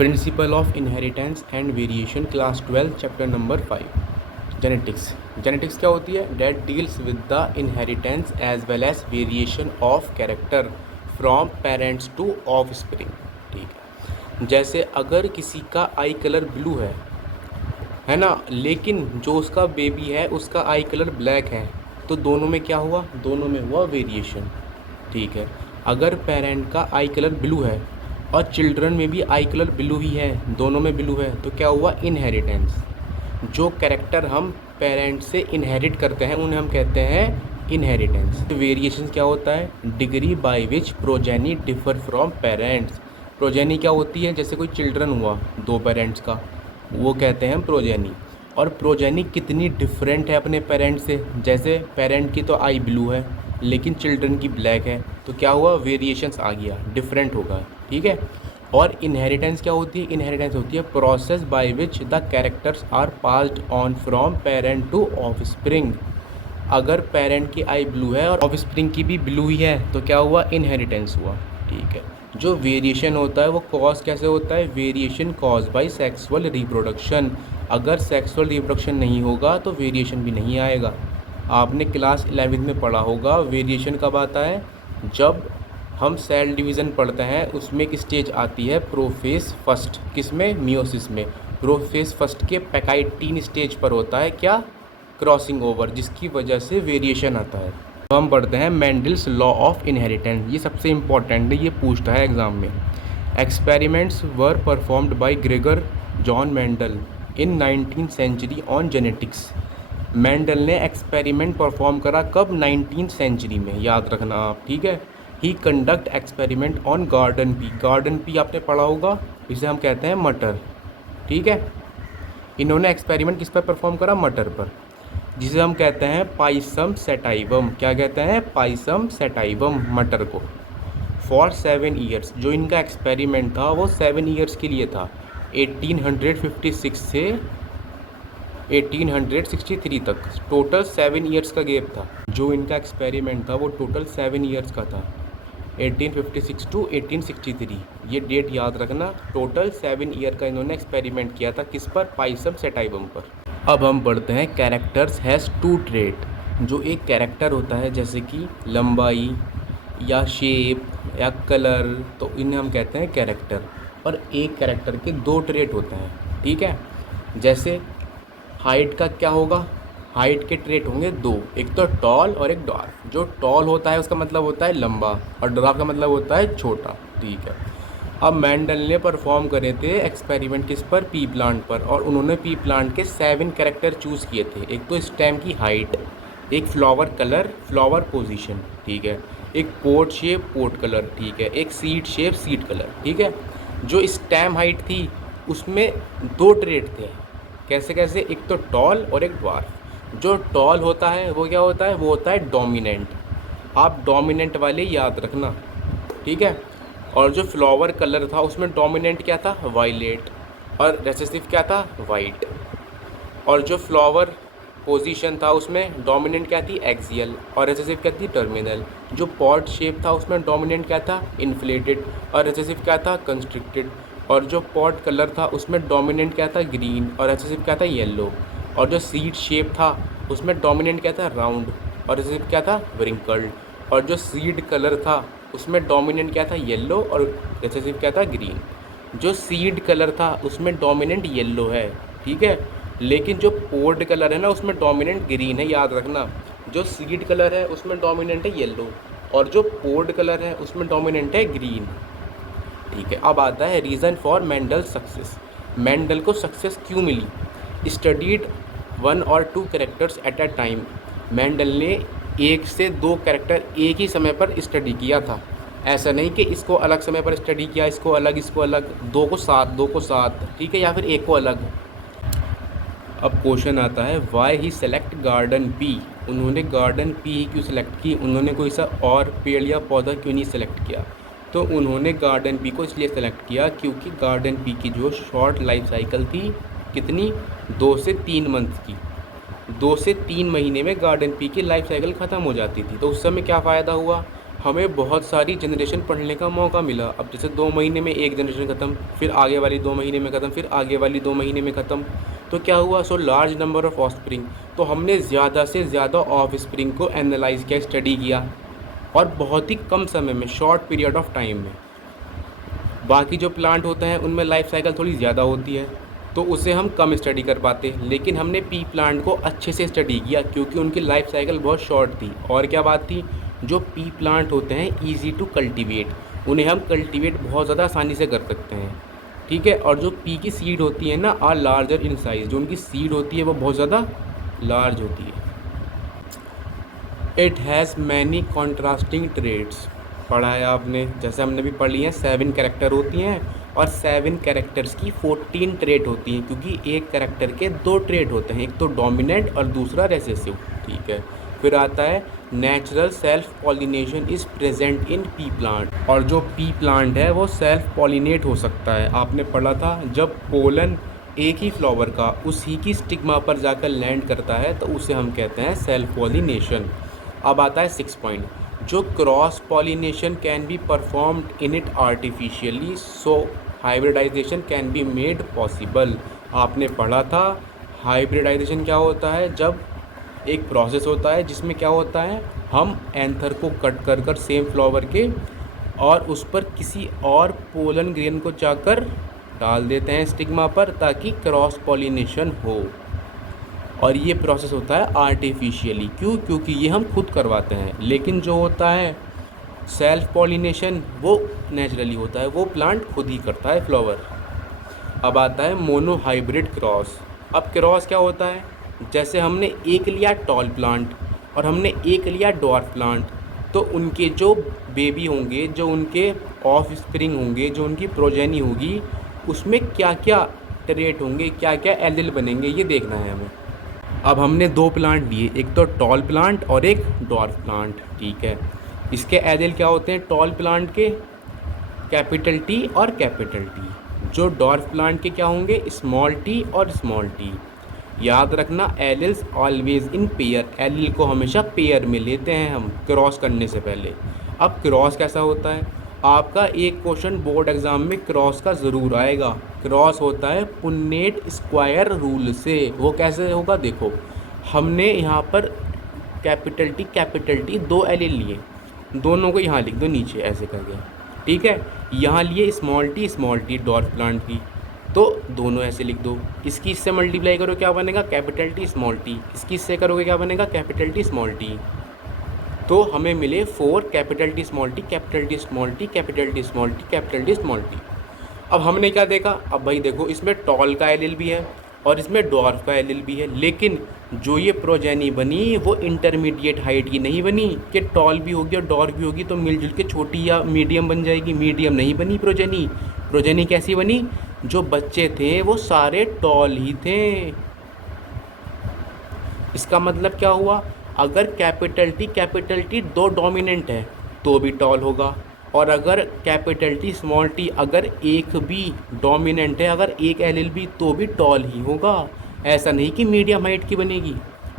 Principal of inheritance and variation, class 12, chapter number 5, genetics. Genetics क्या होती है? That deals with the inheritance as well as variation of character from parents to offspring. ठीक है, जैसे अगर किसी का आई कलर ब्लू है ना, लेकिन जो उसका बेबी है उसका आई कलर ब्लैक है, तो दोनों में क्या हुआ? दोनों में हुआ वेरिएशन। ठीक है, अगर पेरेंट का आई कलर ब्लू है और चिल्ड्रन में भी आई कलर ब्लू ही है, दोनों में ब्लू है, तो क्या हुआ? इनहेरिटेंस। जो कैरेक्टर हम पेरेंट से इनहेरिट करते हैं उन्हें हम कहते हैं इनहेरिटेंस। वेरिएशन क्या होता है? Degree by which progeny differ from parents. Progeny क्या होती है? जैसे कोई चिल्ड्रन हुआ दो पेरेंट्स का, वो कहते हैं हम प्रोजेनी। और प्रोजेनी कितनी डिफरेंट है अपने पेरेंट से? जैसे पेरेंट की तो आई ब्लू है लेकिन चिल्ड्रन की ब्लैक है, तो क्या हुआ? वेरिएशंस आ गया, डिफरेंट होगा। ठीक है। और इनहेरिटेंस क्या होती है? इनहेरिटेंस होती है process by which the characters are passed on from parent to offspring. अगर पेरेंट की आई ब्लू है और ऑफस्प्रिंग की भी ब्लू ही है, तो क्या हुआ? इनहेरिटेंस हुआ। ठीक है। जो वेरिएशन होता है वो कॉज कैसे होता है? Variation cause by sexual reproduction. अगर सेक्सुअल रिप्रोडक्शन नहीं होगा तो वेरिएशन भी नहीं आएगा। आपने क्लास 11 में पढ़ा होगा वेरिएशन कब आता है? जब हम सेल डिवीज़न पढ़ते हैं, उसमें एक स्टेज आती है प्रोफेस फर्स्ट। किसमें? मियोसिस में। प्रोफेस फर्स्ट के पैकाइटीन स्टेज पर होता है क्या? क्रॉसिंग ओवर, जिसकी वजह से वेरिएशन आता है। तो हम पढ़ते हैं मेंडल्स लॉ ऑफ इनहेरिटेंस। ये सबसे इम्पॉर्टेंट है, ये पूछता है एग्जाम में। Experiments were performed by Gregor John Mendel in 19th century on genetics. Mendel ने एक्सपेरिमेंट परफॉर्म करा कब? 19th सेंचुरी में, याद रखना आप। ठीक है। ही conduct experiment on garden pea. Garden pea आपने पढ़ा होगा, इसे हम कहते हैं मटर। ठीक है। इन्होंने एक्सपेरिमेंट किस पर परफॉर्म करा? मटर पर, जिसे हम कहते हैं पाइसम सेटाइवम। क्या कहते हैं? पाइसम सेटाइवम, मटर को। For 7 years. जो इनका एक्सपेरिमेंट था वो 7 ईयर्स के लिए था, 1856 से 1863 तक। टोटल 7 ईयर्स का गैप था। जो इनका एक्सपेरिमेंट था वो टोटल 7 ईयर्स का था, 1856 टू 1863। ये डेट याद रखना। टोटल 7 ईयर का इन्होंने एक्सपेरिमेंट किया था, किस पर? पाइसम सेटाइवम पर। अब हम पढ़ते हैं कैरेक्टर्स हैज़ 2 ट्रेट। जो एक कैरेक्टर होता है जैसे कि लंबाई या शेप या कलर, तो इन्हें हम कहते हैं कैरेक्टर। और एक कैरेक्टर के 2 ट्रेट होते हैं। ठीक है। जैसे हाइट का क्या होगा? हाइट के ट्रेट होंगे 2, एक तो टॉल और एक ड्वार्फ। जो टॉल होता है उसका मतलब होता है लंबा, और ड्वार्फ का मतलब होता है छोटा। ठीक है। अब मेंडल ने परफॉर्म करे थे एक्सपेरिमेंट किस पर? पी प्लांट पर। और उन्होंने पी प्लांट के 7 कैरेक्टर चूज़ किए थे। एक तो स्टेम की हाइट, एक फ्लावर कलर, फ्लावर पोजीशन। ठीक है। एक पोट शेप, पोट कलर। ठीक है। एक सीड शेप, सीड कलर। ठीक है। जो स्टेम हाइट थी उसमें 2 ट्रेट थे। कैसे कैसे? एक तो टॉल और एक ड्वार्फ। जो टॉल होता है वो क्या होता है? वो होता है डोमिनेंट। आप डोमिनेंट वाले याद रखना। ठीक है। और जो फ्लावर कलर था उसमें डोमिनेंट क्या था? वायलेट। और रेसेसिव क्या था? वाइट। और जो फ्लावर पोजीशन था उसमें डोमिनेंट क्या थी? एक्सियल। और रेसेसिव क्या थी? टर्मिनल। जो पॉट शेप था उसमें डोमिनेंट क्या था? इन्फ्लेटेड। और रेसेसिव क्या था? कंस्ट्रिक्टेड। और जो पॉट कलर था उसमें डोमिनेंट क्या था? ग्रीन। और रेसेसिव क्या था? येलो। और जो सीड शेप था उसमें डोमिनेंट क्या था? राउंड। और रेसेसिव क्या था? व्रिंकल्ड। और जो सीड कलर था उसमें डोमिनेंट क्या था? येलो। और रेसेसिव क्या था? ग्रीन। जो सीड कलर था उसमें डोमिनेंट येलो है। ठीक है। लेकिन जो पोड कलर है ना उसमें डोमिनेंट ग्रीन है, याद रखना। जो सीड कलर है उसमें डोमिनेंट है येलो, और जो पोड कलर है उसमें डोमिनेंट है ग्रीन। ठीक है। अब आता है reason for Mendel success. Mendel को सक्सेस क्यों मिली? स्टडीड 1 और 2 characters at a time. Mendel ने 1 से 2 कैरेक्टर एक ही समय पर स्टडी किया था। ऐसा नहीं कि इसको अलग समय पर स्टडी किया, इसको अलग, इसको अलग, 2 को साथ, 2 को साथ। ठीक है। या फिर एक को अलग। अब क्वेश्चन आता है why he select garden pea. उन्होंने गार्डन पी ही क्यों सेलेक्ट की? उन्होंने कोई सा और पेड़ या पौधा क्यों नहीं सेलेक्ट किया? तो उन्होंने गार्डन पी को इसलिए सेलेक्ट किया क्योंकि गार्डन पी की जो शॉर्ट लाइफ साइकिल थी, कितनी? 2 से 3 मंथ की। 2 से 3 महीने में गार्डन पी की लाइफ साइकिल ख़त्म हो जाती थी। तो उस समय क्या फ़ायदा हुआ? हमें बहुत सारी जनरेशन पढ़ने का मौका मिला। अब जैसे 2 महीने में एक जनरेशन ख़त्म, फिर आगे वाली 2 महीने में ख़त्म, फिर आगे वाली 2 महीने में ख़त्म। तो क्या हुआ, so large number of offspring. तो हमने ज़्यादा से ज़्यादा ऑफस्प्रिंग को एनालाइज किया, स्टडी किया, और बहुत ही कम समय में, शॉर्ट पीरियड ऑफ टाइम में। बाकी जो प्लांट होते हैं उनमें लाइफ साइकिल थोड़ी ज़्यादा होती है, तो उसे हम कम स्टडी कर पाते, लेकिन हमने पी प्लांट को अच्छे से स्टडी किया क्योंकि उनकी लाइफ साइकिल बहुत शॉर्ट थी। और क्या बात थी, जो पी प्लांट होते हैं ईजी टू कल्टीवेट, उन्हें हम कल्टीवेट बहुत ज़्यादा आसानी से कर सकते हैं, ठीक है। और जो पी की सीड होती है ना, आर लार्जर इन साइज़, जो उनकी सीड होती है वो बहुत ज़्यादा लार्ज होती है। It has many contrasting traits, पढ़ा है आपने, जैसे हमने भी पढ़ ली है, 7 कैरेक्टर होती हैं और 7 कैरेक्टर्स की 14 ट्रेट होती हैं, क्योंकि एक कैरेक्टर के 2 ट्रेट होते हैं, एक तो डोमिनेंट और दूसरा रेसेसिव, ठीक है। फिर आता है natural self pollination is present in P plant, और जो पी प्लांट है वो सेल्फ पॉलिनेट हो सकता है। आपने पढ़ा था जब पोलन एक ही फ्लावर का उसी की स्टिग्मा पर जाकर लैंड करता है तो उसे हम कहते हैं सेल्फ पॉलिनेशन। अब आता है 6 पॉइंट, जो cross pollination can be performed in it artificially, so hybridisation can be made possible. आपने पढ़ा था हाइब्रिडाइजेशन क्या होता है, जब एक प्रोसेस होता है जिसमें क्या होता है, हम एंथर को कट कर कर सेम फ्लावर के और उस पर किसी और पोलन ग्रेन को जाकर डाल देते हैं स्टिग्मा पर, ताकि क्रॉस पॉलिनेशन हो। और ये प्रोसेस होता है आर्टिफिशियली, क्यों, क्योंकि ये हम खुद करवाते हैं। लेकिन जो होता है सेल्फ पॉलिनेशन वो नेचुरली होता है, वो प्लांट खुद ही करता है फ्लावर। अब आता है मोनोहाइब्रिड क्रॉस। अब क्रॉस क्या होता है, जैसे हमने एक लिया टॉल प्लांट और हमने एक लिया डॉर्फ प्लांट, तो उनके जो बेबी होंगे, जो उनके ऑफ स्प्रिंग होंगे, जो उनकी प्रोजेनी होगी, उसमें क्या क्या ट्रेट होंगे, क्या क्या एलिल बनेंगे, ये देखना है हमें। अब हमने 2 प्लांट लिए, एक तो टॉल प्लांट और एक डॉर्फ प्लांट, ठीक है। इसके एलिल क्या होते हैं, टॉल प्लांट के कैपिटल टी और कैपिटल टी, जो डॉर्फ प्लांट के क्या होंगे, स्मॉल टी और स्मॉल टी। याद रखना alleles always in pair, allele को हमेशा पेयर में लेते हैं हम क्रॉस करने से पहले। अब क्रॉस कैसा होता है, आपका एक क्वेश्चन बोर्ड एग्ज़ाम में क्रॉस का ज़रूर आएगा। क्रॉस होता है पुन्नेट स्क्वायर रूल से। वो कैसे होगा, देखो हमने यहाँ पर कैपिटल टी 2 एलिल लिए, दोनों को यहाँ लिख दो नीचे ऐसे करके, ठीक है। यहाँ लिए स्मॉल टी डॉर्फ प्लांट की, तो दोनों ऐसे लिख दो। इसकी इससे मल्टीप्लाई करो क्या बनेगा, कैपिटल टी स्मॉल टी, इसकी इससे करोगे क्या बनेगा, कैपिटल टी स्मॉल टी। तो हमें मिले 4 capital T small T, capital T small T, capital T small T, capital T small T. अब हमने क्या देखा, अब भाई देखो इसमें टॉल का एलिल भी है और इसमें डॉर्फ का एलिल भी है, लेकिन जो ये प्रोजेनी बनी वो इंटरमीडिएट हाइट की नहीं बनी कि टॉल भी होगी और डॉर्फ भी होगी तो मिलजुल के छोटी या मीडियम बन जाएगी। मीडियम नहीं बनी प्रोजेनी। प्रोजेनी कैसी बनी, जो बच्चे थे वो सारे टॉल ही थे। इसका मतलब क्या हुआ, अगर कैपिटल टी 2 डोमिनेंट है तो भी टॉल होगा, और अगर कैपिटल टी स्मॉल टी अगर एक भी डोमिनेंट है, अगर एक एलिल भी, तो भी टॉल ही होगा। ऐसा नहीं कि मीडियम हाइट की बनेगी,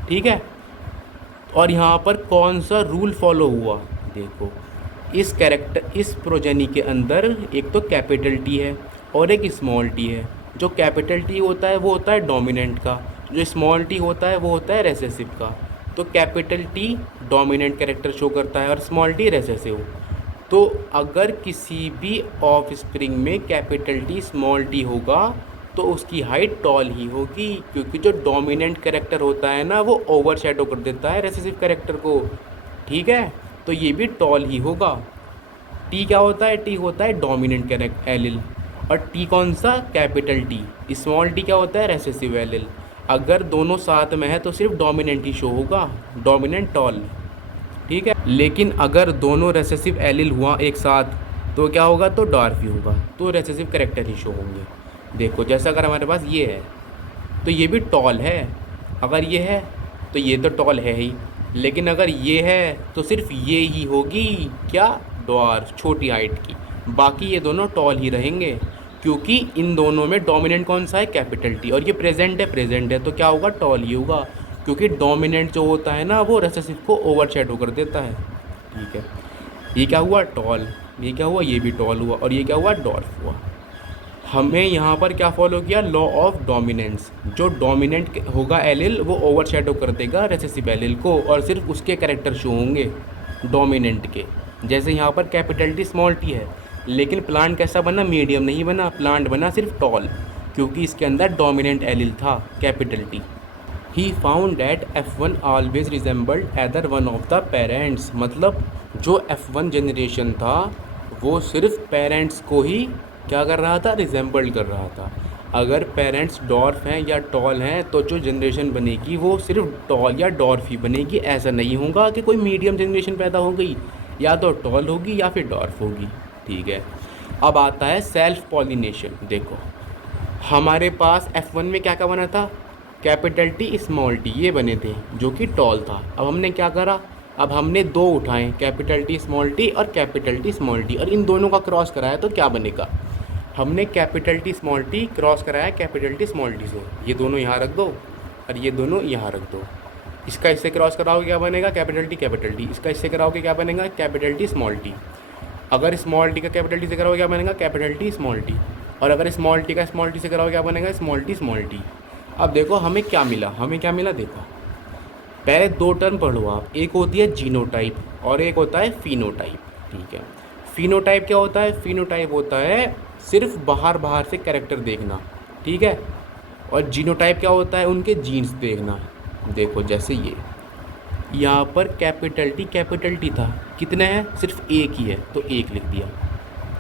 ठीक है। और यहाँ पर कौन सा रूल फॉलो हुआ, देखो इस प्रोजेनी के अंदर एक तो कैपिटल टी है और एक स्मॉल टी है। जो कैपिटल टी होता है वो होता है डोमिनेंट का, जो स्मॉल टी होता है वो होता है रेसेसिव का। तो capital T dominant character show करता है और स्मॉल टी रेसेसिव। तो अगर किसी भी ऑफ स्प्रिंग में कैपिटल टी स्मॉल टी होगा तो उसकी हाइट टॉल ही होगी, क्योंकि जो डोमिनेंट कैरेक्टर होता है ना वो ओवरशैडो कर देता है रेसेसिव कैरेक्टर को, ठीक है। तो ये भी टॉल ही होगा। टी क्या होता है, टी होता है डोमिनेंट कैरेक्टर एलिल, और टी कौन सा, कैपिटल टी। स्मॉल टी क्या होता है, रेसेसिव एलिल। अगर दोनों साथ में है तो सिर्फ डोमिनेंट ही शो होगा, डोमिनेंट टॉल, ठीक है। लेकिन अगर दोनों रेसेसिव एलिल हुआ एक साथ तो क्या होगा, तो डॉर्फ ही होगा, तो रेसेसिव कैरेक्टर ही शो होंगे। देखो जैसा अगर हमारे पास ये है तो ये भी टॉल है, अगर ये है तो ये तो टॉल है ही, लेकिन अगर ये है तो सिर्फ ये ही होगी क्या, डॉर्फ, छोटी हाइट की। बाकी ये दोनों टॉल ही रहेंगे, क्योंकि इन दोनों में डोमिनेंट कौन सा है, कैपिटल टी, और ये प्रेजेंट है तो क्या होगा, टॉल ही होगा, क्योंकि डोमिनेंट जो होता है ना वो रेसेसिव को ओवरशैडो कर देता है, ठीक है। ये क्या हुआ, टॉल, ये क्या हुआ, ये भी टॉल हुआ, और ये क्या हुआ, डॉर्फ हुआ। हमें यहाँ पर क्या फॉलो किया, लॉ ऑफ डोमिनेंस। जो डोमिनेंट होगा एलिल वो ओवरशैडो कर देगा रिसेसिव एलिल को, और सिर्फ उसके कैरेक्टर शो होंगे डोमिनेंट के। जैसे यहाँ पर कैपिटल टी स्मॉल टी है, लेकिन प्लांट कैसा बना, मीडियम नहीं बना, प्लांट बना सिर्फ टॉल, क्योंकि इसके अंदर डोमिनेंट एलिल था capital T. He found that F1 always resembled either one of the parents. मतलब जो F1 जनरेशन था वो सिर्फ पेरेंट्स को ही क्या कर रहा था, रिजेंबल्ड कर रहा था। अगर पेरेंट्स डॉर्फ हैं या टॉल हैं तो जो जनरेशन बनेगी वो सिर्फ टॉल या डॉर्फ ही बनेगी। ऐसा नहीं होगा कि कोई मीडियम जनरेशन पैदा हो गई, या तो टॉल होगी या फिर डॉर्फ होगी। ठीक है, अब आता है सेल्फ पॉलिनेशन। देखो हमारे पास F1 में क्या क्या बना था, कैपिटल टी स्मॉल टी, ये बने थे जो कि टॉल था। अब हमने क्या करा, अब हमने दो उठाए, कैपिटल टी स्मॉल टी और कैपिटल टी स्मॉल टी, और इन दोनों का क्रॉस कराया तो क्या बनेगा, हमने capital T small T cross कराया कैपिटल टी स्मॉल टी से। ये दोनों यहाँ रख दो और ये दोनों यहाँ रख दो। इसका इससे क्रॉस कराओगे क्या बनेगा, कैपिटल टी। इसका इससे कराओगे क्या बनेगा, कैपिटल टी स्मॉल टी। अगर स्मॉल टी का कैपिटल टी से कराओगे क्या बनेगा, कैपिटल टी स्मॉल टी। और अगर स्मॉल टी का स्मॉल टी से कराओगे क्या बनेगा, स्मॉल टी। अब देखो हमें क्या मिला, देखो पहले दो टर्म पढ़ो आप, एक होती है जीनोटाइप और एक होता है फिनोटाइप। ठीक है, फिनोटाइप क्या होता है, फिनोटाइप होता है सिर्फ बाहर से कैरेक्टर देखना। ठीक है, और जीनोटाइप क्या होता है, उनके जीन्स देखना। देखो जैसे ये यहाँ पर कैपिटल टी था, कितने हैं, सिर्फ एक ही है तो एक लिख दिया।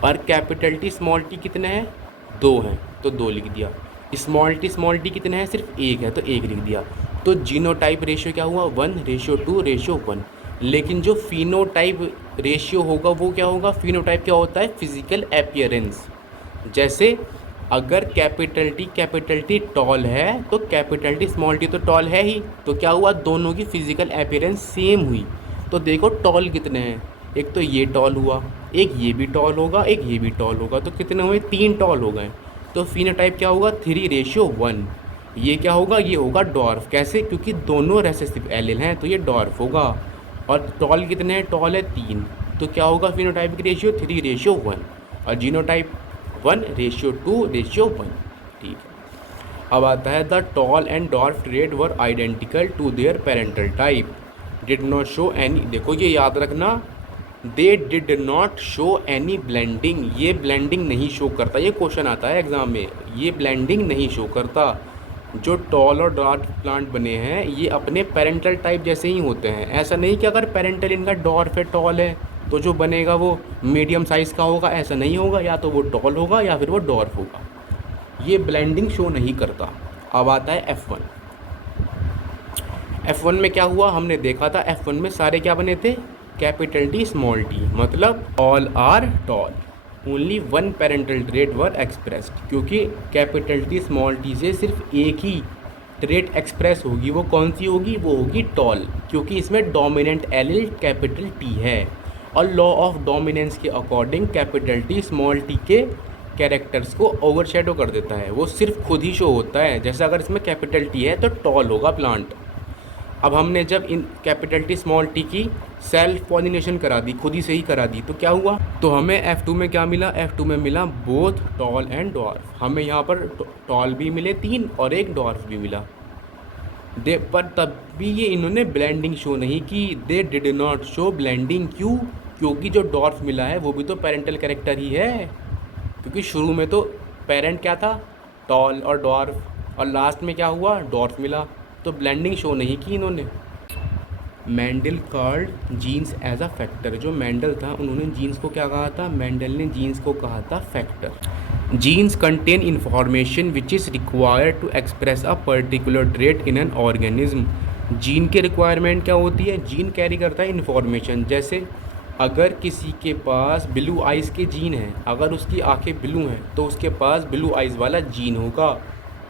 और कैपिटल टी स्मॉल टी कितने हैं, दो हैं तो दो लिख दिया। स्मॉल टी कितने हैं, सिर्फ एक है तो एक लिख दिया। तो जीनोटाइप रेशियो क्या हुआ, 1:2:1। लेकिन जो फिनोटाइप रेशियो होगा वो क्या होगा, फिनोटाइप क्या होता है, फिजिकल अपीयरेंस। जैसे अगर कैपिटल टी टॉल है तो कैपिटल टी स्मॉल टी तो टॉल है ही, तो क्या हुआ, दोनों की फिजिकल अपीयरेंस सेम हुई। तो देखो टॉल कितने हैं, एक तो ये टॉल हुआ, एक ये भी टॉल होगा, एक ये भी टॉल होगा, तो कितने हुए, 3 टॉल हो गए। तो फिनोटाइप क्या होगा, 3:1। ये क्या होगा, ये होगा डॉर्फ। कैसे, क्योंकि दोनों रेसेसिव एलिल हैं तो ये डॉर्फ होगा। और टॉल कितने हैं, टॉल है 3, तो क्या होगा फिनोटाइपिक रेशियो, 3:1। और जीनोटाइप 1:2:1। ठीक है, अब आता है the tall and dwarf trait were identical to their parental type, did not show any. देखो ये याद रखना, they did not show any blending. ये ब्लेंडिंग नहीं शो करता, ये क्वेश्चन आता है एग्जाम में, ये ब्लेंडिंग नहीं शो करता। जो टॉल और डॉर्फ प्लांट बने हैं ये अपने पेरेंटल टाइप जैसे ही होते हैं। ऐसा नहीं कि अगर पेरेंटल इनका डॉर्फ है, टॉल है, तो जो बनेगा वो मीडियम साइज़ का होगा, ऐसा नहीं होगा। या तो वो टॉल होगा या फिर वो डॉर्फ होगा। ये ब्लेंडिंग शो नहीं करता। अब आता है F1 में क्या हुआ, हमने देखा था F1 में सारे क्या बने थे, कैपिटल टी स्मॉल टी, मतलब all are tall, only one parental trait were expressed. क्योंकि कैपिटल टी स्मॉल टी से सिर्फ एक ही ट्रेट एक्सप्रेस होगी, वो कौन सी होगी, वो होगी टॉल, क्योंकि इसमें डोमिनेंट एलिल कैपिटल टी है। और लॉ ऑफ डोमिनेंस के according capital T small T के कैरेक्टर्स को ओवरशैडो कर देता है, वो सिर्फ खुद ही शो होता है। जैसे अगर इसमें कैपिटल टी है तो टॉल होगा प्लांट। अब हमने जब in capital T small T की सेल्फ पॉलिनेशन करा दी, खुद ही से ही करा दी, तो क्या हुआ, तो हमें F2 में क्या मिला, F2 में मिला बोथ टॉल एंड डॉर्फ। हमें यहाँ पर टॉल भी मिले 3 और एक डॉर्फ भी मिला। पर तब भी ये इन्होंने ब्लेंडिंग शो नहीं की, दे डिड नॉट शो ब्लेंडिंग। क्यों, क्योंकि जो डॉर्फ मिला है वो भी तो पेरेंटल कैरेक्टर ही है, क्योंकि शुरू में तो पेरेंट क्या था, टॉल और डॉर्फ, और लास्ट में क्या हुआ, डॉर्फ मिला। तो ब्लेंडिंग शो नहीं की इन्होंने। Mendel called genes as a factor. जो मेंडल था उन्होंने जीन्स को क्या कहा था, मेंडल ने जीन्स को कहा था factor. Genes contain information which is required to express a particular trait in an organism. Gene के रिक्वायरमेंट क्या होती है, जीन कैरी करता है इन्फॉर्मेशन। जैसे अगर किसी के पास ब्लू आइज़ के जीन हैं, अगर उसकी आंखें ब्लू हैं तो उसके पास ब्लू आइज़ वाला जीन होगा।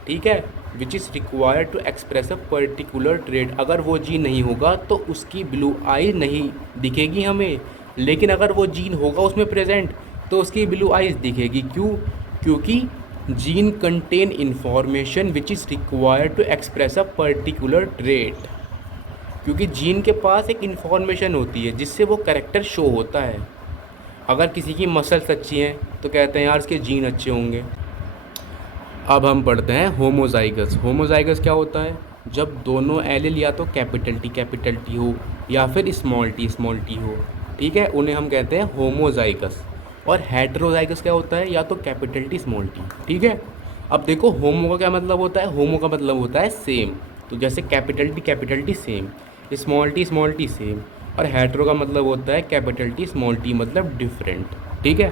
ठीक है, which is required to express a particular trait. अगर वो जीन नहीं होगा तो उसकी ब्लू आई नहीं दिखेगी हमें, लेकिन अगर वो जीन होगा उसमें प्रेजेंट तो उसकी ब्लू आइज़ दिखेगी। क्यों, क्योंकि gene contain information which is required to express a particular trait. क्योंकि जीन के पास एक इन्फॉर्मेशन होती है जिससे वो कैरेक्टर शो होता है। अगर किसी की मसल्स अच्छी हैं तो कहते हैं यार इसके जीन अच्छे होंगे। अब हम पढ़ते हैं होमोजाइगस। होमोजाइगस क्या होता है? जब दोनों एलिल या तो कैपिटल टी हो या फिर स्मॉल टी हो, ठीक है, उन्हें हम कहते हैं होमोजाइगस। और हेटेरोजाइगस क्या होता है? या तो कैपिटल टी स्मॉल टी, ठीक है। अब देखो होमो का क्या मतलब होता है? होमो का मतलब होता है सेम। तो जैसे capital T same, small T same. और हेटेरो का मतलब होता है कैपिटल टी स्मॉल टी मतलब डिफरेंट, ठीक है।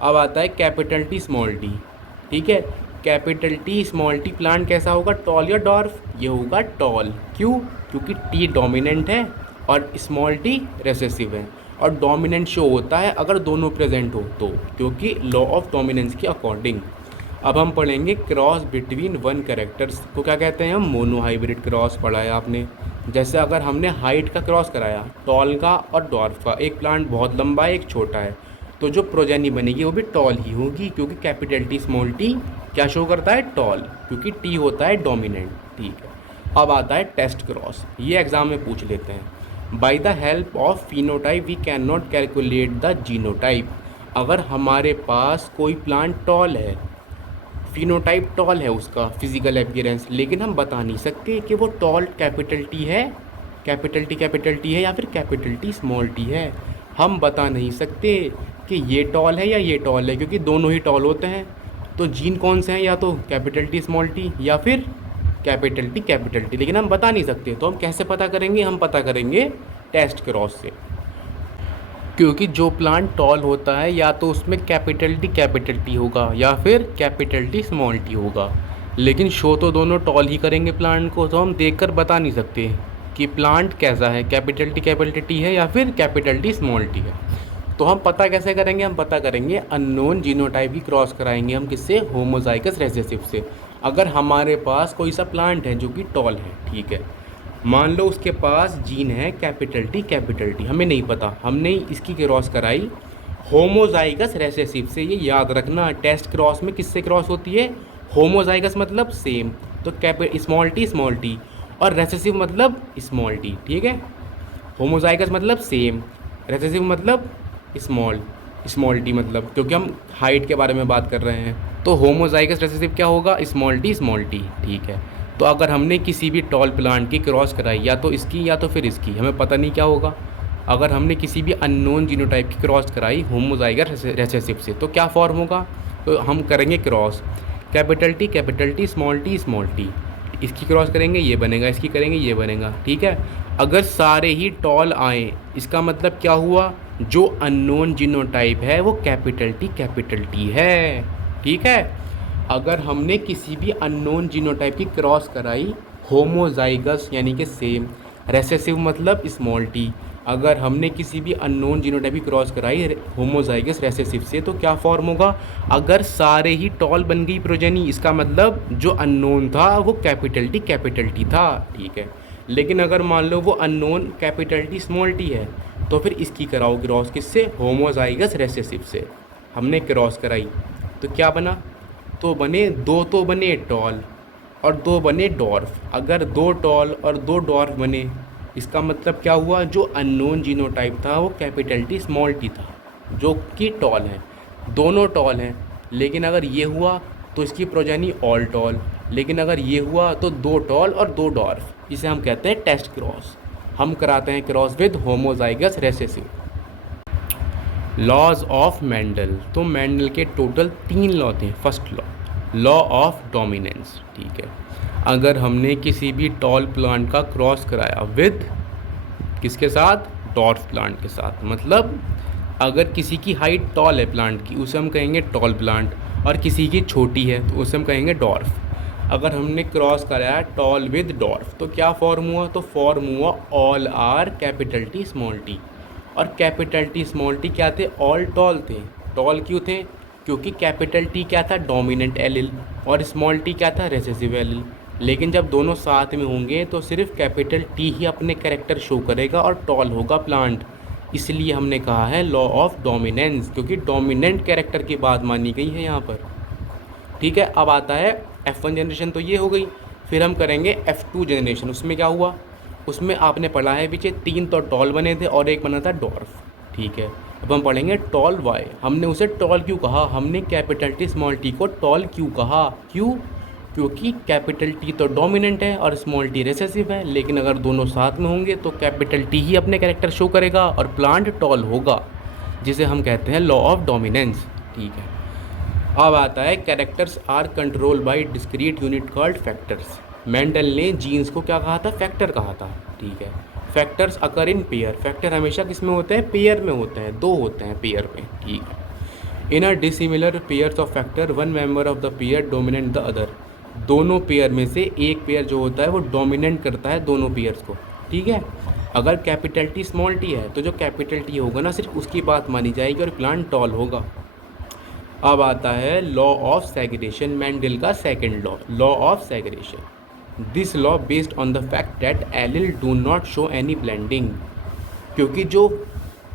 अब आता है कैपिटल टी स्मॉल टी, ठीक है। Capital T small T plant कैसा होगा? टॉल या डॉर्फ? ये होगा टॉल। क्यों? क्योंकि टी डोमिनेंट है और स्मॉल टी रेसेसिव है। और डोमिनेंट शो होता है अगर दोनों प्रेजेंट हो तो, क्योंकि लॉ ऑफ डोमिनेंस के अकॉर्डिंग। अब हम पढ़ेंगे क्रॉस बिटवीन वन कैरेक्टर्स को क्या कहते हैं? हम मोनोहाइब्रिड क्रॉस पढ़ा है आपने। जैसे अगर हमने हाइट का क्रॉस कराया, टॉल का और डॉर्फ का, एक प्लांट बहुत लंबा है एक छोटा है, तो जो प्रोजेनी बनेगी वो भी टॉल ही होगी, क्योंकि कैपिटल टी स्मॉल टी क्या शो करता है? टॉल, क्योंकि टी होता है डोमिनेंट, ठीक है। अब आता है टेस्ट क्रॉस। ये एग्जाम में पूछ लेते हैं। By the help of phenotype we can not calculate the genotype. अगर हमारे पास कोई प्लांट टॉल है, फिनोटाइप टॉल है उसका फिजिकल अपीयरेंस, लेकिन हम बता नहीं सकते कि वो टॉल कैपिटल टी है या फिर कैपिटल टी स्मॉल टी है। हम बता नहीं सकते कि ये टॉल है या ये टॉल है, क्योंकि दोनों ही टॉल होते हैं। तो जीन कौन से हैं? या तो कैपिटल टी स्मॉल टी या फिर कैपिटल टी, लेकिन हम बता नहीं सकते। तो हम कैसे पता करेंगे? हम पता करेंगे टेस्ट क्रॉस से। क्योंकि जो प्लांट टॉल होता है या तो उसमें कैपिटल टी होगा या फिर कैपिटल टी स्मॉल टी होगा, लेकिन शो तो दोनों टॉल ही करेंगे प्लांट को। तो हम देखकर बता नहीं सकते कि प्लांट कैसा है, कैपिटल टी है या फिर कैपिटल टी स्मॉल टी है। तो हम पता कैसे करेंगे? हम पता करेंगे अननोन जीनोटाइप की क्रॉस कराएंगे हम किससे? होमोजाइगस रेसेसिव से। अगर हमारे पास कोई सा प्लांट है जो कि टॉल है, ठीक है, मान लो उसके पास जीन है कैपिटल टी, हमें नहीं पता, हमने इसकी क्रॉस कराई होमोजाइगस रेसेसिव से। ये याद रखना, टेस्ट क्रॉस में किससे क्रॉस होती है? होमोजाइगस मतलब सेम, तो स्मॉल टी और रेसेसिव मतलब स्मॉल टी, ठीक है। होमोजाइगस मतलब सेम, रेसेसिव मतलब स्मॉल टी मतलब, क्योंकि हम हाइट के बारे में बात कर रहे हैं, तो होमोजाइगस रेसेसिव क्या होगा? स्मॉल टी, ठीक है। तो अगर हमने किसी भी टॉल प्लांट की क्रॉस कराई, या तो इसकी या तो फिर इसकी, हमें पता नहीं क्या होगा। अगर हमने किसी भी अननोन जीनोटाइप की क्रॉस कराई होमोजाइगस रेसेसिव से, तो क्या फॉर्म होगा? तो हम करेंगे cross capital T small T, इसकी क्रॉस करेंगे ये बनेगा, इसकी करेंगे ये बनेगा, ठीक है। अगर सारे ही टॉल आए, इसका मतलब क्या हुआ? जो अननोन जीनोटाइप है वो कैपिटल टी है, ठीक है। अगर हमने किसी भी अननोन जीनोटाइप की क्रॉस कराई होमोजाइगस यानी कि सेम, रेसेसिव मतलब स्मॉल टी, अगर हमने किसी भी अननोन जीनोटाइप की क्रॉस कराई होमोजाइगस रेसेसिव से, तो क्या फॉर्म होगा? अगर सारे ही टॉल बन गई प्रोजेनी, इसका मतलब जो अननोन था वो कैपिटल टी था, ठीक है। लेकिन अगर मान लो वो unknown capital T small T है, तो फिर इसकी कराओ क्रॉस किससे? होमोजाइगस रेसेसिव से। हमने क्रॉस कराई तो क्या बना? तो बने टॉल और 2 बने डॉर्फ। अगर 2 टॉल और 2 डॉर्फ बने, इसका मतलब क्या हुआ? जो अननोन जीनोटाइप था वो कैपिटल टी स्मॉल टी था, जो कि टॉल है, दोनों टॉल हैं। लेकिन अगर ये हुआ तो इसकी प्रोजेनी ऑल टॉल, लेकिन अगर ये हुआ तो 2 टॉल और 2 डॉर्फ। इसे हम कहते हैं टेस्ट क्रॉस। हम कराते हैं cross with homozygous recessive. Laws of Mendel. तो मेंडल के टोटल 3 लॉ थे। फर्स्ट लॉ ऑफ डोमिनेंस, ठीक है। अगर हमने किसी भी टॉल प्लांट का क्रॉस कराया विद किसके साथ? डॉर्फ प्लांट के साथ। मतलब अगर किसी की हाइट टॉल है प्लांट की, उसे हम कहेंगे टॉल प्लांट, और किसी की छोटी है तो उसे हम कहेंगे डॉर्फ। अगर हमने क्रॉस कराया टॉल विद डॉर्फ, तो क्या फॉर्म हुआ? तो फॉर्म हुआ all are capital T small T. और कैपिटल टी स्मॉल टी क्या थे? ऑल टॉल थे। टॉल क्यों थे? क्योंकि कैपिटल टी क्या था? डोमिनेंट एलिल, और स्मॉल टी क्या था? Recessive allele. लेकिन जब दोनों साथ में होंगे तो सिर्फ कैपिटल टी ही अपने कैरेक्टर शो करेगा और टॉल होगा प्लांट। इसलिए हमने कहा है लॉ ऑफ डोमिनेंस, क्योंकि डोमिनेंट कैरेक्टर की बात मानी गई है यहाँ पर, ठीक है। अब आता है F1 जनरेशन, तो ये हो गई। फिर हम करेंगे F2 जनरेशन। उसमें क्या हुआ? उसमें आपने पढ़ा है पीछे 3 तो टॉल बने थे और एक बना था डॉर्फ, ठीक है। अब हम पढ़ेंगे टॉल वाई। हमने उसे टॉल क्यों कहा, हमने कैपिटल टी स्मॉल टी को टॉल क्यों कहा, क्यों, क्योंकि कैपिटल टी तो डोमिनेंट है और स्मॉल टी रिसेसिव है, लेकिन अगर दोनों साथ में होंगे तो कैपिटल टी ही अपने कैरेक्टर शो करेगा और प्लांट टॉल होगा, जिसे हम कहते हैं लॉ ऑफ डोमिनेंस, ठीक है। अब आता है characters are control by discrete unit called factors. Mendel ने जीन्स को क्या कहा था, फैक्टर कहा था, ठीक है। Factors occur in pair, factor हमेशा किस में होते हैं, पेयर में होते हैं, दो होते हैं पेयर में, ठीक है। In a dissimilar pairs of factor one member of the pair dominate the other, दोनों पेयर में से एक पेयर जो होता है वो डोमिनेट करता है दोनों पेयर्स को, ठीक है। अगर कैपिटल टी स्मॉल टी है तो जो कैपिटल टी होगा ना सिर्फ उसकी बात मानी जाएगी और प्लान टॉल होगा। अब आता है लॉ ऑफ सेग्रेगेशन, मेंडल का second law, law of segregation. This law based on the fact that allele do not show any blending, क्योंकि जो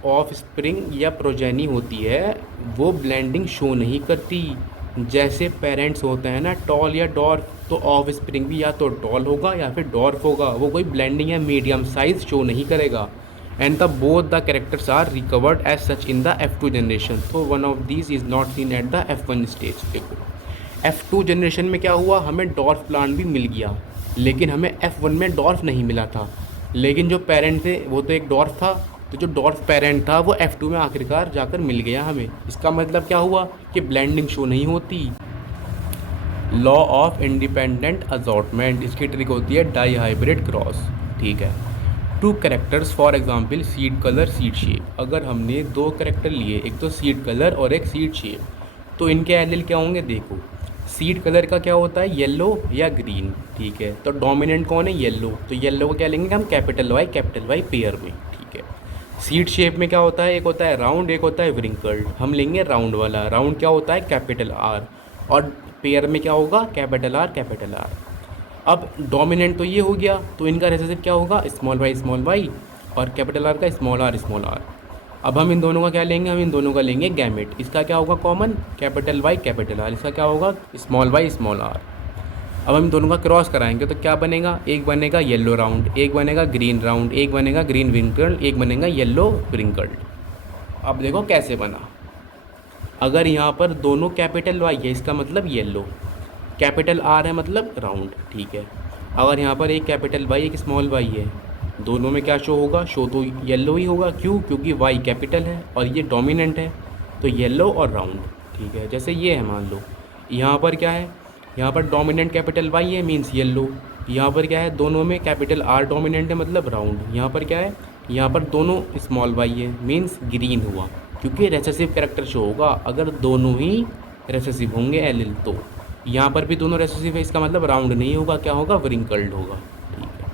ऑफ स्प्रिंग या प्रोजेनी होती है वो ब्लेंडिंग शो नहीं करती। जैसे पेरेंट्स होते हैं ना टॉल या डॉर्फ, तो ऑफ स्प्रिंग भी या तो टॉल होगा या फिर डॉर्फ होगा, वो कोई ब्लेंडिंग या मीडियम साइज शो नहीं करेगा। And the both the characters are recovered as such in the F2 generation, तो one of these is not seen at the F1 stage. देखो F2 जनरेशन में क्या हुआ, हमें डॉर्फ प्लांट भी मिल गया, लेकिन हमें F1 में डॉर्फ नहीं मिला था। लेकिन जो पेरेंट थे वो तो एक डॉर्फ था, तो जो डॉर्फ पेरेंट था वो F2 में आखिरकार जाकर मिल गया हमें। इसका मतलब क्या हुआ कि ब्लेंडिंग शो नहीं होती। लॉ ऑफ इंडिपेंडेंट असॉर्टमेंट, इसकी ट्रिक होती है डाई हाइब्रिड क्रॉस, ठीक है। Two characters for example seed colour seed shape, अगर हमने दो कैरेक्टर लिए, एक तो सीड कलर और एक सीड शेप, तो इनके एलिल क्या होंगे, देखो सीड कलर का क्या होता है, येलो या ग्रीन, ठीक है। तो डोमिनेंट कौन है, येलो, तो येलो को क्या लेंगे हम कैपिटल वाई पेयर में, ठीक है। सीड शेप में क्या होता है, एक होता है राउंड, एक होता है व्रिंकल्ड, हम लेंगे राउंड वाला। राउंड क्या होता है, कैपिटल आर, और पेयर में क्या होगा, कैपिटल आर। अब डोमिनेंट तो ये हो गया, तो इनका रेसेसिव क्या होगा, स्मॉल वाई, और कैपिटल आर का स्मॉल आर। अब हम इन दोनों का क्या लेंगे, हम इन दोनों का लेंगे गैमेट। इसका क्या होगा common, capital Y capital R, इसका क्या होगा स्मॉल वाई स्मॉल आर। अब हम इन दोनों का क्रॉस कराएंगे तो क्या बनेगा, एक बनेगा येलो राउंड, एक बनेगा ग्रीन राउंड, एक बनेगा ग्रीन व्रिंकल्ड, एक बनेगा येलो व्रिंकल्ड। अब देखो कैसे बना, अगर यहाँ पर दोनों कैपिटल वाई है इसका मतलब येलो, कैपिटल आर है मतलब राउंड, ठीक है। अगर यहाँ पर एक कैपिटल वाई एक स्मॉल वाई है, दोनों में क्या शो होगा, शो तो येलो ही होगा, क्यों, क्योंकि वाई कैपिटल है और ये डोमिनेंट है, तो येलो और राउंड, ठीक है। जैसे ये है, मान लो यहाँ पर क्या है, यहाँ पर डोमिनेंट कैपिटल वाई है मीन्स येलो, यहाँ पर क्या है, दोनों में कैपिटल आर डोमिनेंट है मतलब राउंड, यहाँ पर क्या है, यहाँ पर दोनों स्मॉल वाई है मीन्स ग्रीन हुआ, क्योंकि रेसेसिव कैरेक्टर शो होगा अगर दोनों ही रेसेसिव होंगे एलिल। तो यहाँ पर भी दोनों रेसेसिव है, इसका मतलब राउंड नहीं होगा, क्या होगा, व्रिंकल्ड होगा, ठीक है।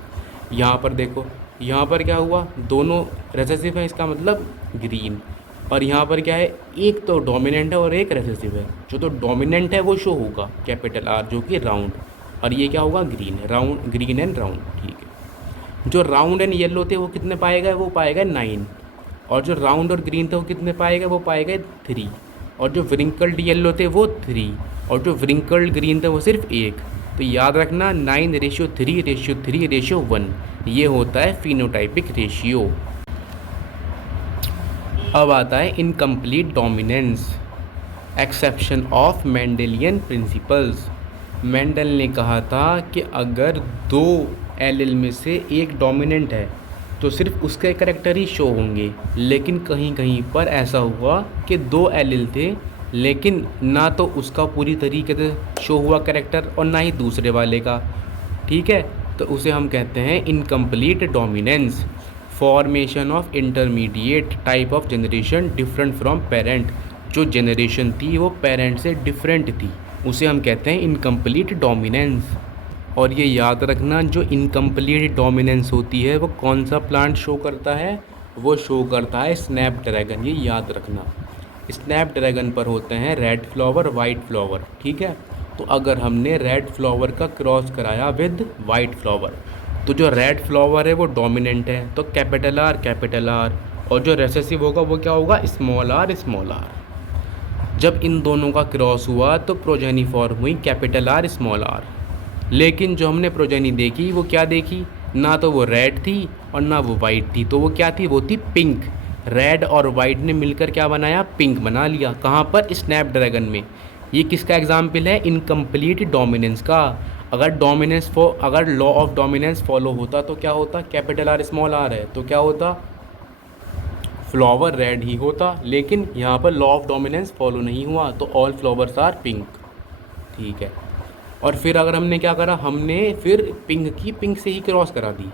यहाँ पर देखो, यहाँ पर क्या हुआ, दोनों रेसेसिव है, इसका मतलब ग्रीन, और यहाँ पर क्या है, एक तो डोमिनेंट है और एक रेसेसिव है, जो तो डोमिनेंट है वो शो होगा कैपिटल आर जो कि राउंड, और ये क्या होगा ग्रीन एंड राउंड, ठीक है। जो राउंड एंड येलो थे वो कितने पाएगा, वो पाएगा 9, और जो राउंड और ग्रीन थे वो कितने पाएगा, वो पाएगा 3, और जो व्रिंकल्ड येलो थे वो 3, और जो व्रिंकल्ड ग्रीन थे वो सिर्फ 1। तो याद रखना 9:3:3:1 ये होता है फिनोटाइपिक रेशियो। अब आता है incomplete dominance, exception of Mendelian principles. Mendel ने कहा था कि अगर दो एलिल में से एक डोमिनेंट है तो सिर्फ उसके कैरेक्टर ही शो होंगे, लेकिन कहीं कहीं पर ऐसा हुआ कि दो एलिल थे लेकिन ना तो उसका पूरी तरीके से शो हुआ कैरेक्टर और ना ही दूसरे वाले का, ठीक है। तो उसे हम कहते हैं incomplete dominance. Formation of intermediate type of generation different from parent, जो जनरेशन थी वो पेरेंट से डिफरेंट थी, उसे हम कहते हैं इनकम्प्लीट डोमिनेंस। और ये याद रखना, जो इनकम्प्लीट डोमिनेंस होती है वो कौन सा प्लांट शो करता है, वो शो करता है स्नैपड्रैगन, ये याद रखना। स्नैपड्रैगन पर होते हैं रेड फ्लावर वाइट फ्लावर, ठीक है। तो अगर हमने रेड फ्लावर का क्रॉस कराया विद वाइट फ्लावर, तो जो रेड फ्लावर है वो डोमिनेंट है, तो कैपिटल आर, और जो रेसेसिव होगा वो क्या होगा, स्मॉल आर। जब इन दोनों का क्रॉस हुआ तो प्रोजेनी फॉर्म हुई कैपिटल आर स्मॉल आर। लेकिन जो हमने प्रोजेनी देखी वो क्या देखी, ना तो वो रेड थी और ना वो वाइट थी, तो वो क्या थी, वो थी पिंक। रेड और वाइट ने मिलकर क्या बनाया, पिंक बना लिया। कहाँ पर, स्नैपड्रैगन में। ये किसका एग्जाम्पल है, इनकम्प्लीट डोमिनेंस का। अगर लॉ ऑफ डोमिनेंस फॉलो होता तो क्या होता, कैपिटल आर स्मॉल आर है तो क्या होता, फ्लावर रेड ही होता। लेकिन यहाँ पर लॉ ऑफ डोमिनेंस फॉलो नहीं हुआ तो ऑल फ्लावर्स आर पिंक। ठीक है। और फिर अगर हमने क्या करा, हमने फिर पिंक की पिंक से ही क्रॉस करा दी।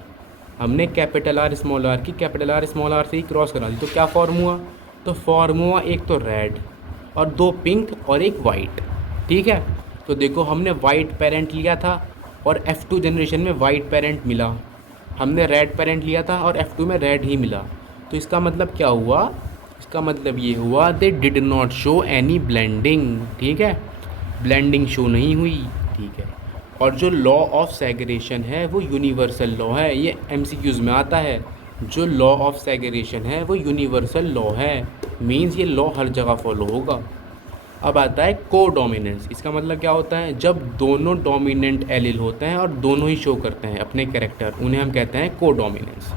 हमने कैपिटल आर स्मॉल आर की कैपिटल आर स्मॉल आर से ही क्रॉस करा दी, तो क्या फॉर्म हुआ, तो फॉर्म हुआ एक तो रेड और दो पिंक और एक वाइट। ठीक है। तो देखो हमने वाइट पेरेंट लिया था और F2 जनरेशन में वाइट पेरेंट मिला, हमने रेड पेरेंट लिया था और F2 में रेड ही मिला। तो इसका मतलब क्या हुआ, इसका मतलब ये हुआ दे did not show any blending. ठीक है, ब्लेंडिंग शो नहीं हुई। ठीक है। और जो लॉ ऑफ सेग्रेगेशन है वो यूनिवर्सल लॉ है, ये MCQs में आता है। जो लॉ ऑफ सेग्रेगेशन है वो यूनिवर्सल लॉ है, मींस ये लॉ हर जगह फॉलो होगा। अब आता है को डोमिनेंस। इसका मतलब क्या होता है, जब दोनों डोमिनेंट एलिल होते हैं और दोनों ही शो करते हैं अपने कैरेक्टर, उन्हें हम कहते हैं को डोमिनेंस।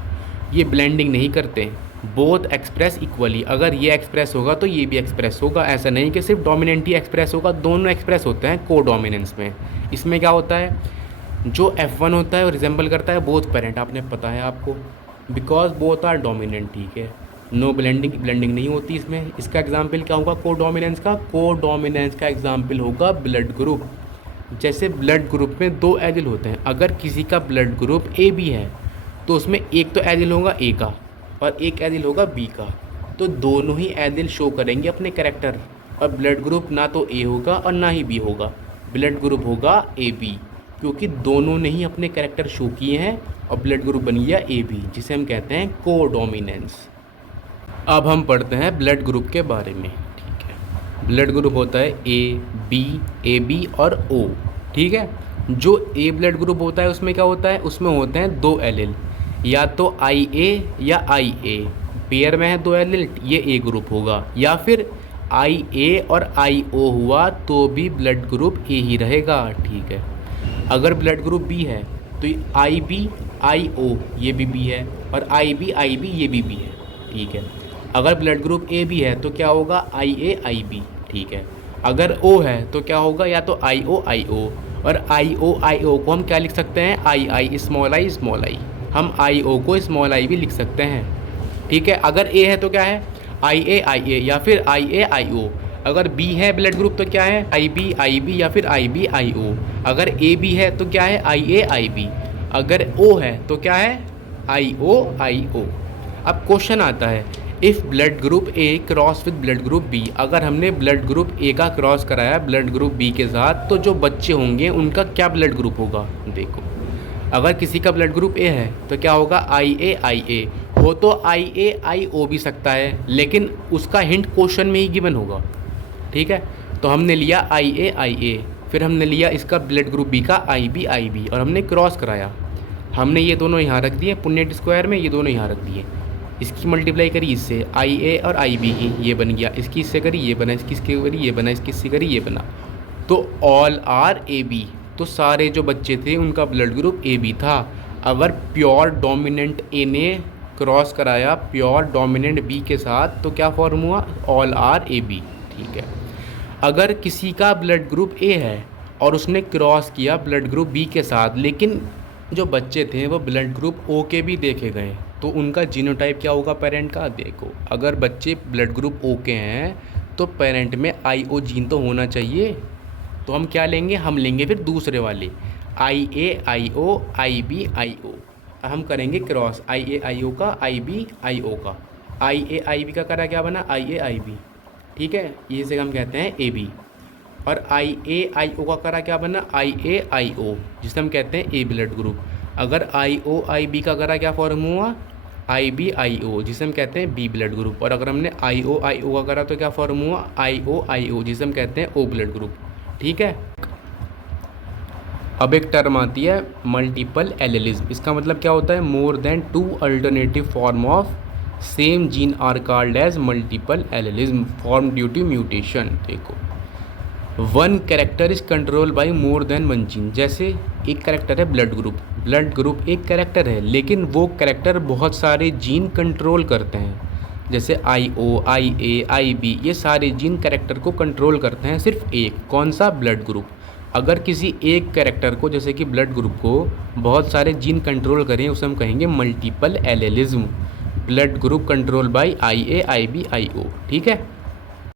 ये ब्लेंडिंग नहीं करते, बोथ एक्सप्रेस इक्वली। अगर ये एक्सप्रेस होगा तो ये भी एक्सप्रेस होगा, ऐसा नहीं कि सिर्फ डोमिनेंट ही एक्सप्रेस होगा, दोनों एक्सप्रेस होते हैं को डोमिनेंस में। इसमें क्या होता है, जो F1 होता है वो रिजेंबल करता है बोथ पेरेंट, आपने पता है आपको, बिकॉज बोथ आर डोमिनेंट। ठीक है, नो ब्लेंडिंग, ब्लेंडिंग नहीं होती इसमें। इसका एग्जाम्पल क्या होगा को डोमिनेंस का, को डोमिनेंस का एग्जाम्पल होगा ब्लड ग्रुप। जैसे ब्लड ग्रुप में दो एजिल होते हैं, अगर किसी का ब्लड ग्रुप AB है तो उसमें एक तो एजिल होगा A का और एक एजिल होगा B का, तो दोनों ही एजिल शो करेंगे अपने कैरेक्टर। और ब्लड ग्रुप ना तो A होगा और ना ही B होगा, ब्लड ग्रुप होगा AB, क्योंकि दोनों ने ही अपने कैरेक्टर शो किए हैं और ब्लड ग्रुप बन गया AB, जिसे हम कहते हैं को डोमिनेंस। अब हम पढ़ते हैं ब्लड ग्रुप के बारे में। ठीक है, ब्लड ग्रुप होता है AB, AB और O। ठीक है, जो A ब्लड ग्रुप होता है उसमें क्या होता है, उसमें होते हैं दो एलिल, या तो IA या IA, पेयर में है दो एलिल, ये A ग्रुप होगा। या फिर IA और IO हुआ तो भी ब्लड ग्रुप A ही रहेगा। ठीक है। अगर ब्लड ग्रुप B है तो IB IO ये भी B है और IB IB ये भी B है। ठीक है। अगर ब्लड ग्रुप AB है तो क्या होगा, IA IB। ठीक है। अगर O है तो क्या होगा, या तो IO IO, और IO IO को हम क्या लिख सकते हैं, II स्मॉल i, हम IO को स्मॉल i भी लिख सकते हैं। ठीक है। अगर A है तो क्या है, IA IA या फिर IA IO। अगर B है ब्लड ग्रुप तो क्या है, IB IB या फिर IB IO। अगर AB है तो क्या है, IA IB। अगर O है तो क्या है, IO IO। अब क्वेश्चन आता है, if blood group A cross with blood group B, अगर हमने ब्लड ग्रुप A का क्रॉस कराया ब्लड ग्रुप B के साथ, तो जो बच्चे होंगे उनका क्या ब्लड ग्रुप होगा। देखो, अगर किसी का ब्लड ग्रुप A है तो क्या होगा, IA IA। हो तो IA IO भी सकता है, लेकिन उसका हिंट क्वेश्चन में ही गिवन होगा। ठीक है। तो हमने लिया IA IA, फिर हमने लिया इसका ब्लड ग्रुप B का IB IB और हमने क्रॉस कराया। हमने ये दोनों यहाँ रख दिए पुण्य स्क्वायर में, ये दोनों यहाँ रख दिए। इसकी मल्टीप्लाई करी इससे IA और IB की, ये बन गया। इसकी इससे करी ये बना, इसकी इसके करी ये बना, इसकी इससे करी ये बना, तो ऑल आर AB। तो सारे जो बच्चे थे उनका ब्लड ग्रुप AB था। अगर प्योर डोमिनेंट A ने क्रॉस कराया प्योर डोमिनेंट B के साथ तो क्या फॉर्म हुआ, ऑल आर AB। ठीक है। अगर किसी का ब्लड ग्रुप A है और उसने क्रॉस किया ब्लड ग्रुप B के साथ, लेकिन जो बच्चे थे वो ब्लड ग्रुप O के भी देखे गए, तो उनका जीनोटाइप क्या होगा पेरेंट का। देखो, अगर बच्चे ब्लड ग्रुप O के हैं तो पेरेंट में IO जीन तो होना चाहिए, तो हम क्या लेंगे, हम लेंगे फिर दूसरे वाले IA IO IB IO। हम करेंगे क्रॉस IA IO का IB IO का, IA IB का करा क्या बना, IA IB। ठीक है, इसे हम कहते हैं AB। और IA IO का करा क्या बना, IA IO, जिसे हम कहते हैं A ब्लड ग्रुप। अगर IO IB का करा क्या फॉर्म हुआ, IB IO, जिसे हम कहते हैं B ब्लड ग्रुप। और अगर हमने IO IO का करा तो क्या फॉर्म हुआ, IO IO, जिसे हम कहते हैं O ब्लड ग्रुप। ठीक है। अब एक टर्म आती है मल्टीपल एलेलिज्म। इसका मतलब क्या होता है, more than 2 alternative form of same gene are called as multiple allelism form due to mutation. देखो, one character is control by more than one gene. जैसे एक कैरेक्टर है ब्लड ग्रुप ब्लड ग्रुप एक कैरेक्टर है, लेकिन वो character बहुत सारे जीन कंट्रोल करते हैं। जैसे IO, IA, IB ये सारे जीन कैरेक्टर को कंट्रोल करते हैं सिर्फ एक, कौन सा, ब्लड ग्रुप। अगर किसी एक कैरेक्टर को, जैसे कि ब्लड ग्रुप को, बहुत सारे जीन कंट्रोल करें, उसे हम कहेंगे multiple allelism. Blood group control by IA, IB, IO, ठीक है।